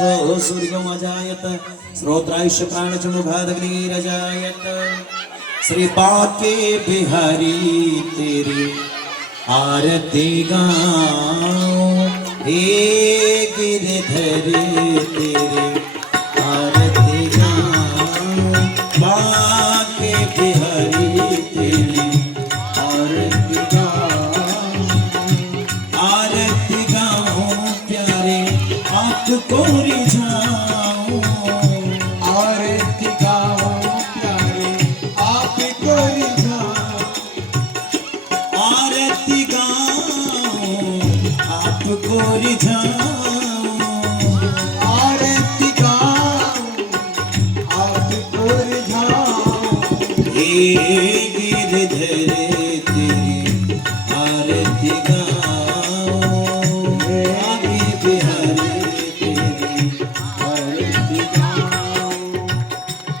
वाचो सूर्यो अजायत श्रोत्रायुष्य प्राणचमुखादग्निरजायत श्री बाके बिहारी तेरी आरती गाऊं हे गिरधरी तेरी आरती गाऊं बाके बिहारी तेरी आरती गाऊं प्यारे आपको रिझाऊं आरती गाऊं प्यारे आपको रिझाऊं आरती गाऊं आपको रिझाऊं आरती गाऊं आपको रिझाऊं हे गिरधर